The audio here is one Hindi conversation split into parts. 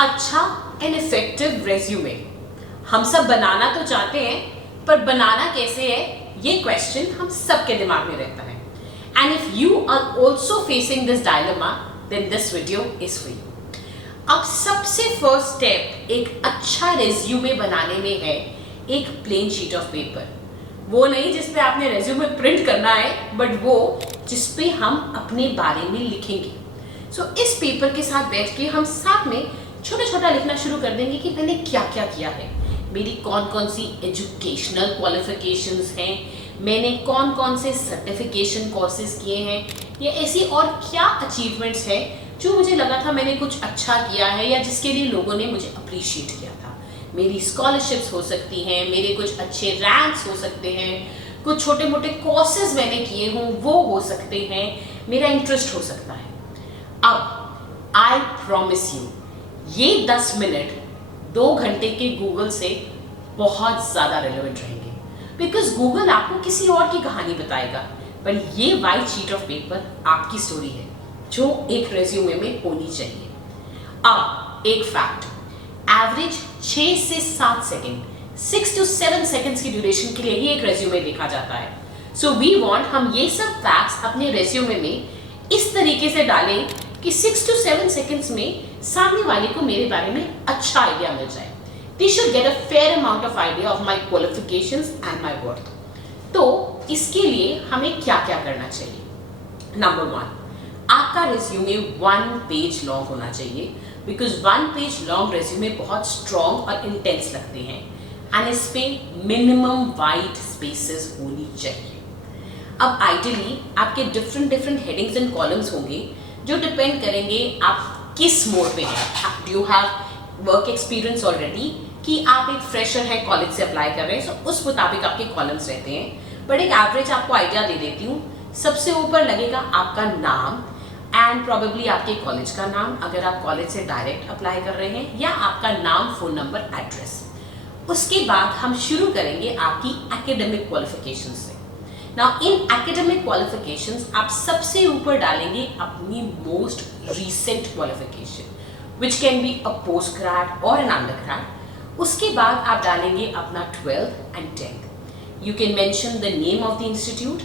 अच्छा एंड इफेक्टिव रेज्यूमे हम सब बनाना तो चाहते हैं, पर बनाना कैसे है ये क्वेश्चन हम सबके दिमाग में रहता है। And if you are also facing this dilemma then this video is for you. अब सबसे फर्स्ट स्टेप एक अच्छा रेज्यूमे बनाने में है एक प्लेन शीट ऑफ पेपर। वो नहीं जिसपे आपने रेज्यूमे प्रिंट करना है, बट वो जिसपे हम अपने बारे में लिखेंगे। सो इस पेपर के साथ बैठ के हम साथ में छोटा छोटा लिखना शुरू कर देंगे कि मैंने क्या क्या किया है, मेरी कौन कौन सी एजुकेशनल क्वालिफिकेशंस हैं, मैंने कौन कौन से सर्टिफिकेशन कोर्सेज किए हैं, या ऐसी और क्या अचीवमेंट्स हैं जो मुझे लगा था मैंने कुछ अच्छा किया है या जिसके लिए लोगों ने मुझे अप्रिशिएट किया था। मेरी स्कॉलरशिप्स हो सकती हैं, मेरे कुछ अच्छे रैंक्स हो सकते हैं, कुछ छोटे मोटे कोर्सेज मैंने किए हों वो हो सकते हैं, मेरा इंटरेस्ट हो सकता है। अब आई प्रॉमिस यू ये 10 मिनट 2 घंटे के गूगल से बहुत ज़्यादा रेलेवेंट रहेंगे, बिकॉज गूगल आपको किसी और की कहानी बताएगा, पर ये वाइट शीट ऑफ पेपर आपकी स्टोरी है जो एक रेज्यूमे में होनी चाहिए। अब एक फैक्ट, एवरेज 6 से 7 सेकेंड, 6 to 7 सेकेंड्स की ड्यूरेशन के लिए ही एक रेज्यूमे देखा जाता है। सो वी वांट हम ये सब फैक्ट्स अपने रेज्यूमे में इस तरीके से डालें कि 6 to 7 सेकेंड्स में सामने वाले को मेरे बारे में अच्छा आइडिया मिल जाए। They should get a fair amount of idea of my qualifications and my worth. तो इसके लिए हमें क्या क्या करना चाहिए? नंबर 1, आपका रेज्यूमे 1 पेज लॉन्ग होना चाहिए, बिकॉज 1 पेज लॉन्ग रेज्यूमे बहुत स्ट्रॉन्ग और इंटेंस लगते हैं, एंड इस पे मिनिमम वाइट स्पेसेस होनी चाहिए। अब आइडियली आपके डिफरेंट हेडिंग्स एंड कॉलम्स होंगे जो डिपेंड करेंगे आप किस मोड पे हैं। Do you have work experience already, कि आप एक फ्रेशर है कॉलेज से अप्लाई कर रहे हैं, सो उस मुताबिक आपके कॉलम्स रहते हैं। बट एक एवरेज आपको आइडिया दे देती हूँ। सबसे ऊपर लगेगा आपका नाम एंड प्रोबेबली आपके कॉलेज का नाम, अगर आप कॉलेज से डायरेक्ट अप्लाई कर रहे हैं, या आपका नाम, फ़ोन नंबर, एड्रेस। उसके बाद हम शुरू करेंगे आपकी एकेडमिक क्वालिफिकेशन से। नाउ इन एकेडमिक क्वालिफिकेशंस आप सबसे ऊपर डालेंगे अपनी most recent qualification, which can be a post grade और एन अंडर ग्रेड। उसके बाद आप डालेंगे अपना 12th and 10th। You can mention the name of the institute,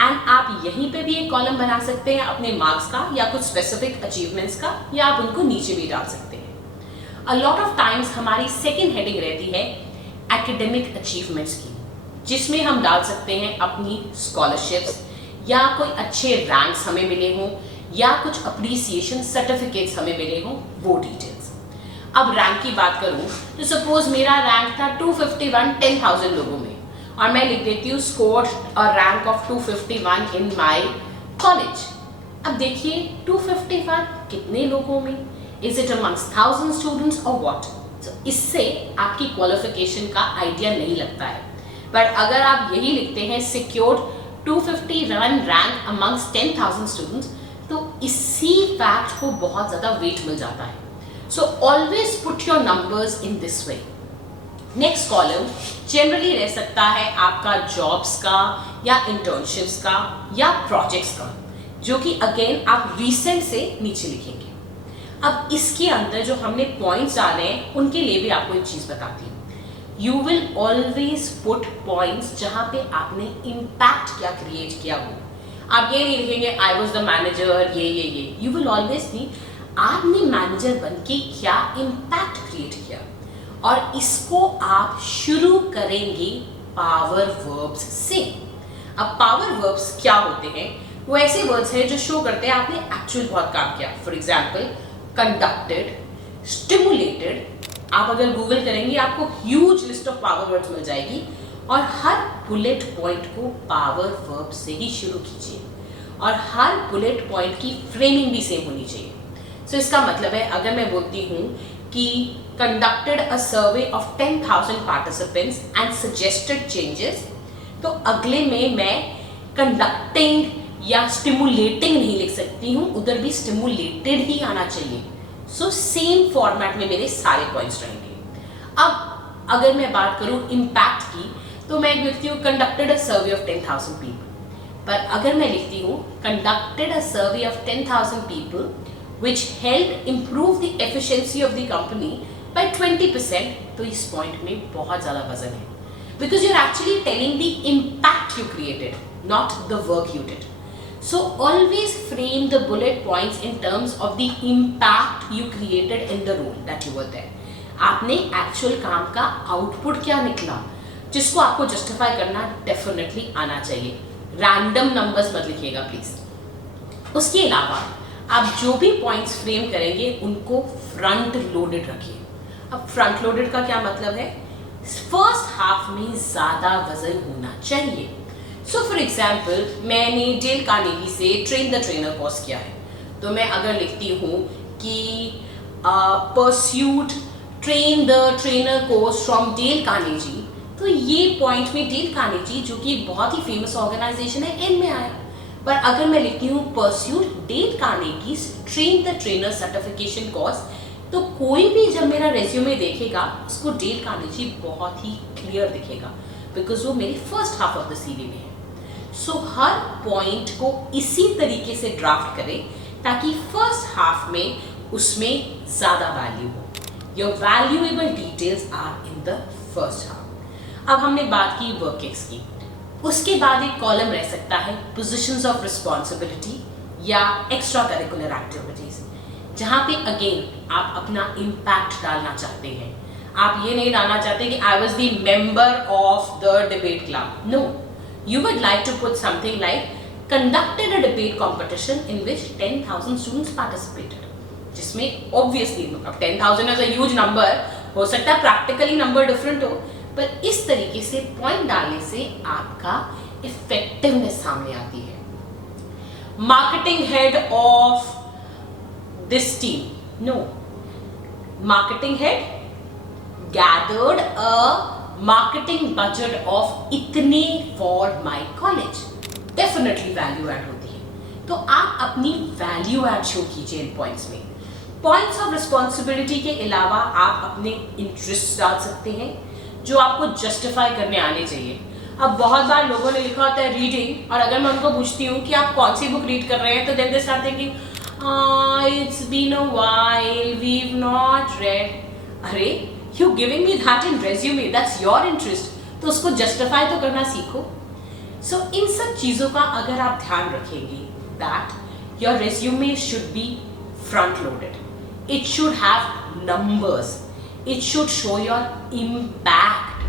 and आप यहीं पे भी एक कॉलम बना सकते हैं अपने मार्क्स का या कुछ स्पेसिफिक अचीवमेंट्स का, या आप उनको नीचे भी डाल सकते हैं। अ लॉट ऑफ टाइम्स हमारी सेकेंड हेडिंग रहती है एकेडमिक अचीवमेंट्स की, जिसमें हम डाल सकते हैं अपनी स्कॉलरशिप्स, या कोई अच्छे रैंक्स हमें मिले हों, या कुछ अप्रिसिएशन सर्टिफिकेट्स हमें मिले हों, वो डिटेल्स। अब रैंक की बात करूं तो सपोज मेरा रैंक था 251 10,000 लोगों में, और मैं लिख देती हूँ स्कोर और rank of 251 in my college. अब देखिए 251 कितने लोगों में, इज इट अमंग्स 1000 स्टूडेंट्स और व्हाट? इससे आपकी क्वालिफिकेशन का आइडिया नहीं लगता है। बट अगर आप यही लिखते हैं सिक्योर्ड 251 रैंक अमंग्स 10,000 स्टूडेंट्स, तो इसी फैक्ट को बहुत ज़्यादा वेट मिल जाता है। So always put your numbers in this way. Next column generally रह सकता है आपका जॉब्स का, या इंटर्नशिप्स का, या प्रोजेक्ट्स का, जो कि अगेन आप रीसेंट से नीचे लिखेंगे। अब इसके अंदर जो हमने पॉइंट्स डाले हैं उनके लिए भी आपको एक चीज़ बताती हूँ। You will always put points जहाँ पे आपने इम्पैक्ट क्या क्रिएट किया हो। आप ये नहीं लिखेंगे आई वॉज द मैनेजर ये। यू विल ऑलवेज बी आपने मैनेजर बन के क्या इम्पैक्ट क्रिएट किया, और इसको आप शुरू करेंगे पावर वर्ब्स से। अब पावर वर्ब्स क्या होते हैं? वो ऐसे वर्ड्स हैं जो शो करते हैं आपने एक्चुअल बहुत काम किया। For example conducted, stimulated. आप अगर गूगल करेंगे आपको huge list of power words मिल जाएगी, और हर बुलेट पॉइंट को पावर वर्ब से ही शुरू कीजिए, और हर बुलेट पॉइंट की फ्रेमिंग भी सेम होनी चाहिए। तो इसका मतलब है अगर मैं बोलती हूँ कि conducted a survey of 10,000 participants and suggested changes, तो अगले में मैं कंडक्टिंग या स्टिमुलेटिंग नहीं लिख सकती हूँ, उधर भी स्टिमुलेटेड ही आना चाहिए। सो सेम फॉर्मेट में मेरे सारे पॉइंट्स रहेंगे। अब अगर मैं बात करूँ इम्पैक्ट की, तो मैं लिखती हूँ conducted a survey of 10,000 people, पर अगर मैं लिखती हूँ conducted a survey of 10,000 people which helped improve the efficiency of the company by 20%, तो इस पॉइंट में बहुत ज़्यादा वजन है, because you're actually telling the impact you created, not the work you did. So always frame the bullet points in terms of the impact you created in the role that you were there. आपने एक्चुअल काम का आउटपुट क्या निकला, जिसको आपको जस्टिफाई करना डेफिनेटली आना चाहिए. रैंडम नंबर्स मत लिखिएगा प्लीज. उसके अलावा आप जो भी पॉइंट्स फ्रेम करेंगे उनको फ्रंट लोडेड रखिए. अब फ्रंट लोडेड का क्या मतलब है? फर्स्ट हाफ में ज़्यादा वजन होना चाहिए. सो फॉर एग्जाम्पल, मैंने डेल कार्नेगी से ट्रेन द ट्रेनर कोर्स किया है, तो मैं अगर लिखती हूँ कि pursuit train the trainer course from Dale Carnegie, तो ये पॉइंट में डेल कार्नेगी जो कि बहुत ही फेमस ऑर्गेनाइजेशन है एंड में आया. पर अगर मैं लिखती हूँ pursuit Dale Carnegie train the trainer certification course, तो कोई भी जब मेरा रेज्यूमे देखेगा उसको डेल कार्नेगी बहुत ही क्लियर दिखेगा, बिकॉज वो मेरे first half of the CV में है. सो हर पॉइंट को इसी तरीके से ड्राफ्ट करें ताकि फर्स्ट हाफ में उसमें ज़्यादा वैल्यू हो. Your valuable details are in the first half. अब हमने बात की वर्क एक्स की. उसके बाद एक कॉलम रह सकता है पोजीशंस ऑफ रिस्पॉन्सिबिलिटी या एक्स्ट्रा करिकुलर एक्टिविटीज, जहाँ पे अगेन आप अपना इम्पैक्ट डालना चाहते हैं. आप ये नहीं डालना चाहते कि I was the member of the debate club. No, you would like to put something like conducted a debate competition in which 10,000 students participated, जिसमें obviously अब 10,000 is a huge number, हो सकता है प्रैक्टिकली नंबर डिफरेंट हो, पर इस तरीके से पॉइंट डालने से आपका इफेक्टिवनेस सामने आती है. Marketing head of this team, no, marketing head gathered a marketing budget of इतने for my college. Definitely value add होती है, तो आप अपनी वैल्यू ऐड शो कीजिए इन पॉइंट्स में. पॉइंट्स ऑफ रिस्पॉन्सिबिलिटी के अलावा आप अपने इंटरेस्ट डाल सकते हैं जो आपको जस्टिफाई करने आने चाहिए. अब बहुत बार लोगों ने लिखा होता है रीडिंग, और अगर मैं उनको पूछती हूँ कि आप कौन सी बुक रीड कर रहे हैं, तो then they start thinking it's been a while, we have not read. अरे, you giving me that in resume, that's your interest, तो उसको justify तो करना सीखो. So इन सब चीज़ों का अगर आप ध्यान रखेंगे, that your resume should be front loaded, it should have numbers, it should show your impact,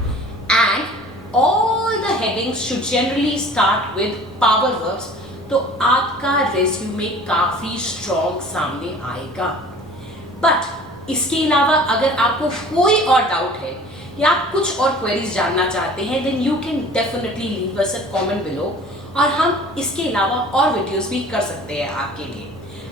and all the headings should generally start with power verbs, तो आपका resume काफ़ी strong सामने आएगा. But इसके अलावा अगर आपको कोई और डाउट है या आप कुछ और क्वेरीज जानना चाहते हैं, then you can definitely leave us a comment below, और हम इसके अलावा और वीडियोस भी कर सकते हैं आपके लिए.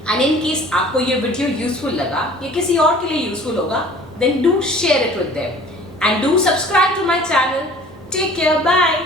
एंड इन केस आपको ये वीडियो यूजफुल लगा या किसी और के लिए यूजफुल होगा, then do share it with them and do subscribe to my channel. Take care, bye.